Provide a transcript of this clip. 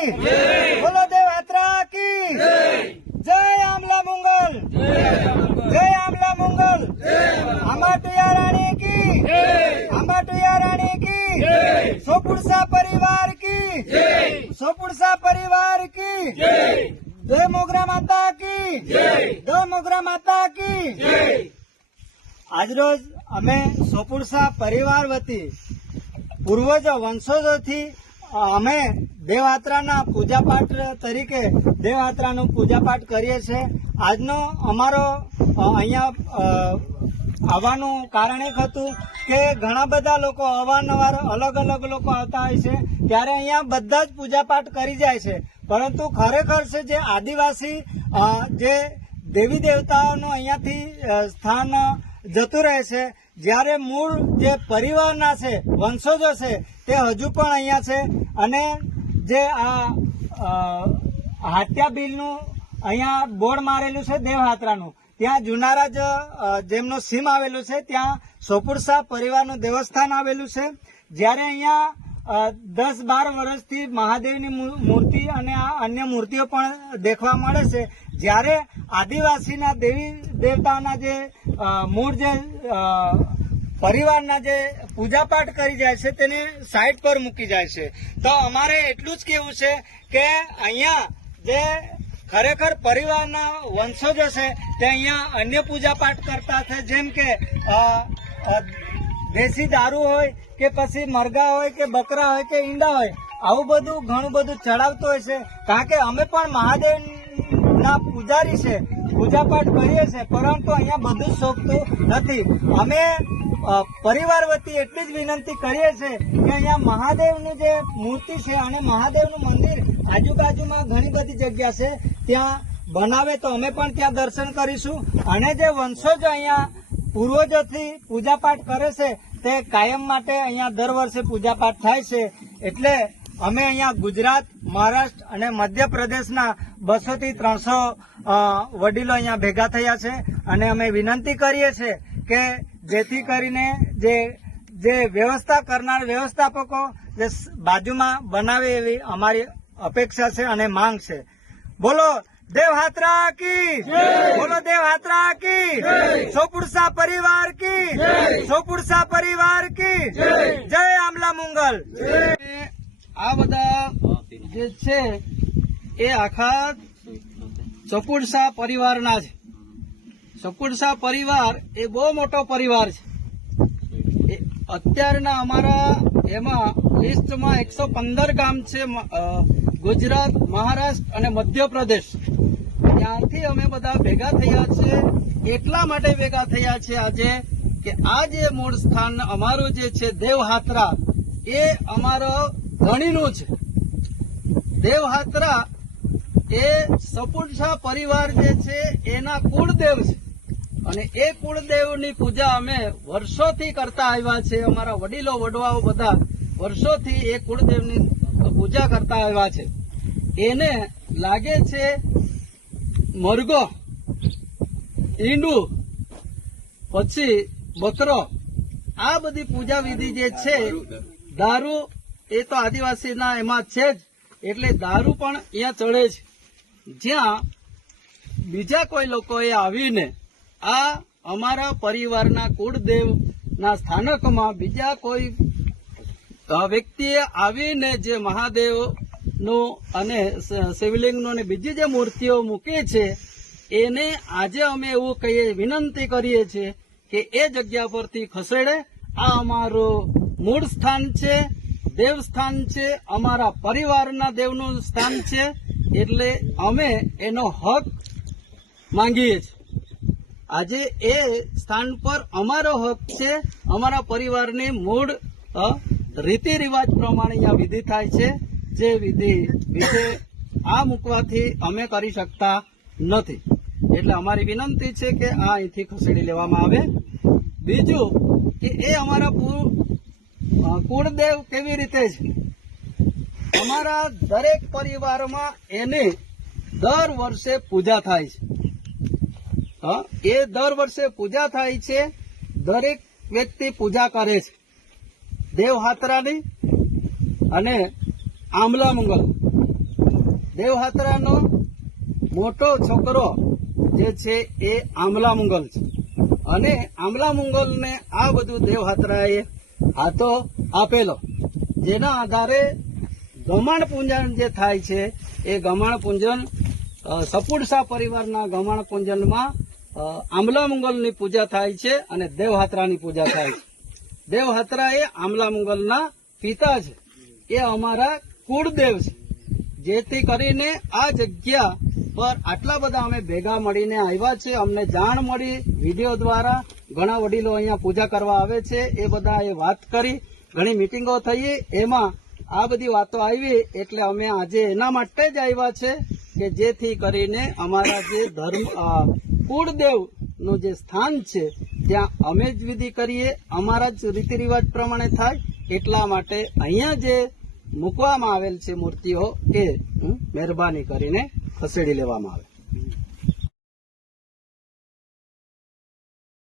બોલો દેવ યાત્રા કી. જય આમલા મુંગલ. જય આમલા મંગલ. આંબાટુયા રાણી કી. આંબાટુયા રાણી કી. સોપુરસા પરિવાર કી. સોપુરસા પરિવાર કી. જય મોગરા માતા કી. જય મોગરા માતા કી. આજરોજ અમે સોપુરસા પરિવાર વતી પૂર્વજો વંશજોથી અમે દેવયાત્રાના પૂજાપાઠ તરીકે દેવયાત્રાનું પૂજાપાઠ કરીએ છીએ આજનો અમારો અહીંયા આવવાનું કારણ એક હતું કે ઘણા બધા લોકો અવારનવાર અલગ અલગ લોકો આવતા હોય છે. ત્યારે અહીંયા બધા જ પૂજાપાઠ કરી જાય છે. પરંતુ ખરેખર છે જે આદિવાસી જે દેવી દેવતાઓનું અહીંયાથી સ્થાન જતું રહે છે, જ્યારે મૂળ જે પરિવારના છે, વંશજો છે, તે હજુ પણ અહીંયા છે. અને જે આ હાત્યા બિલનું અહીંયા બોર્ડ મારેલું છે દેવહાત્રાનું. ત્યાં જુનારાજ અ, જેમનું સીમ આવેલું છે ત્યાં સોપુરસા પરિવારનું દેવસ્થાન આવેલું છે. જ્યારે અહીંયા દસ બાર વર્ષથી મહાદેવની મૂર્તિ અને આ અન્ય મૂર્તિઓ પણ દેખવા મળે છે. જ્યારે આદિવાસીના દેવી દેવતાઓના જે મૂળ જે પરિવારના જે પૂજાપાઠ કરી જાય છે તેને સાઈડ પર મૂકી જાય છે. તો અમારે એટલું જ કેવું છે કે અહીંયા જે ખરેખર પરિવારના વંશજો છે, તે અહીંયા અન્ય પૂજાપાઠ કરતા છે. જેમ કે દેશી દારૂ હોય કે પછી મરઘા હોય કે બકરા હોય કે ઈંડા હોય, આવું બધું ઘણું બધું ચડાવતું હોય છે. કારણ કે અમે પણ મહાદેવના પૂજારી છે, પૂજાપાઠ કરીએ છીએ, પરંતુ અહીંયા બધું શોભતું નથી. અમે પરિવાર વતી એટલી જ વિનંતી કરીએ છીએ કે અહીંયા મહાદેવની જે મૂર્તિ છે અને મહાદેવનું મંદિર આજુબાજુમાં ઘણી બધી જગ્યા છે. ત્યાં બનાવે તો અમે પણ ત્યાં દર્શન કરીશું. અને જે વંશજો અહીંયા પૂર્વજોથી પૂજાપાઠ કરે છે, તે કાયમ માટે અહીંયા દર વર્ષે પૂજાપાઠ થાય છે. એટલે અમે અહીંયા ગુજરાત, મહારાષ્ટ્ર અને મધ્યપ્રદેશના બસો થી ત્રણસો વડીલો અહીંયા ભેગા થયા છે. અને અમે વિનંતી કરીએ છીએ કે જેથી કરીને જે જે વ્યવસ્થા કરનાર વ્યવસ્થાપકો જે બાજુમાં બનાવે એવી અમારી અપેક્ષા છે અને માંગ છે. બોલો દેવ હાત્રા કી! બોલો દેવ હાત્રા કી! સોપુરસા પરિવાર કી! સોપુરસા પરિવાર કી! જય! આમલા મુંગલ! આ બધા જે છે એ આખા ચોપુરસા પરિવારના છે સપુડસા પરિવાર એ બહુ મોટો પરિવાર છે. અત્યારના અમારા એમાં લિસ્ટમાં એકસો પંદર ગામ છે ગુજરાત, મહારાષ્ટ્ર અને મધ્યપ્રદેશ. ત્યાંથી અમે બધા ભેગા થયા છે. એટલા માટે ભેગા થયા છે આજે કે આ જે મૂળ સ્થાન અમારું જે છે, દેવહાત્રા, એ અમારો ધણીનું છે. દેવહાત્રા એ સપુરસા પરિવાર જે છે, એના કુળદેવ છે. અને એ કુળદેવની પૂજા અમે વર્ષોથી કરતા આવ્યા છે. અમારા વડીલો, વડવાઓ બધા વર્ષોથી એ કુળદેવની પૂજા કરતા આવ્યા છે. એને લાગે છે મરઘો, ઈંડુ, પછી બકરો, આ બધી પૂજા વિધિ જે છે, દારૂ એ તો આદિવાસીના એમાં છે જ, એટલે દારૂ પણ અહીંયા ચડે છે. જ્યાં બીજા કોઈ લોકોએ આવીને આ અમારા પરિવારના કુળદેવના સ્થાનકમાં બીજા કોઈ વ્યક્તિએ આવીને જે મહાદેવનું અને શિવલિંગનો અને બીજી જે મૂર્તિઓ મૂકે છે, એને આજે અમે એવું કહીએ, વિનંતી કરીએ છીએ કે એ જગ્યા પરથી ખસેડે. આ અમારું મૂળ સ્થાન છે, દેવસ્થાન છે, અમારા પરિવારના દેવનું સ્થાન છે, એટલે અમે એનો હક માંગીએ છીએ. આજે એ સ્થાન પર અમારો હક છે, અમારા પરિવારની મૂળ રીતિ રિવાજ પ્રમાણે આ વિધિ થાય છે. જે વિધિ વિશે આ મૂકવાથી અમે કરી શકતા નથી. એટલે અમારી વિનંતી છે કે આ અહીંથી ખસેડી લેવામાં આવે. બીજું કે એ અમારા કુળદેવ કેવી રીતે છે? અમારા દરેક પરિવારમાં એને દર વર્ષે પૂજા થાય છે. એ દર વર્ષે પૂજા થાય છે, દરેક વ્યક્તિ પૂજા કરે છે. દેવહાત્રાની અને આમલા મંગલ. દેવહાત્રાનો મોટો છોકરો જે છે એ આમલા મુંગલ છે. અને આમલા મુંગલને આ બધું દેવહાત્રાએ હાથો આપેલો. જેના આધારે ગમાણ પૂંજન જે થાય છે, એ ગમાણ પૂંજન સપુડસા પરિવારના ગમાણ પૂંજનમાં અ, મંગલની પૂજા થાય છે અને દેવહાત્રાની પૂજા થાય છે. દેવહાત્રા એ આંબલા મુંગલના પિતા છે. એ અમારા કુળદેવ છે. જેથી કરીને આ જગ્યા પર આટલા બધા અમે ભેગા મળીને આવ્યા છે. અમને જાણ મળી વીડિયો દ્વારા ઘણા વડીલો અહીંયા પૂજા કરવા આવે છે. એ બધા એ વાત કરી. ઘણી મિટિંગો થઈ. એમાં આ બધી વાતો આવી એટલે અમે આજે એના માટે જ આવ્યા છે કે જેથી કરીને અમારા જે ધર્મ કુળદેવનું જે સ્થાન છે, ત્યાં અમે જ વિધિ કરીએ, અમારા જ રીતિ રિવાજ પ્રમાણે થાય. એટલા માટે અહીંયા જે મૂકવામાં આવેલ છે મૂર્તિઓ એ મહેરબાની કરીને ખસેડી લેવામાં આવે.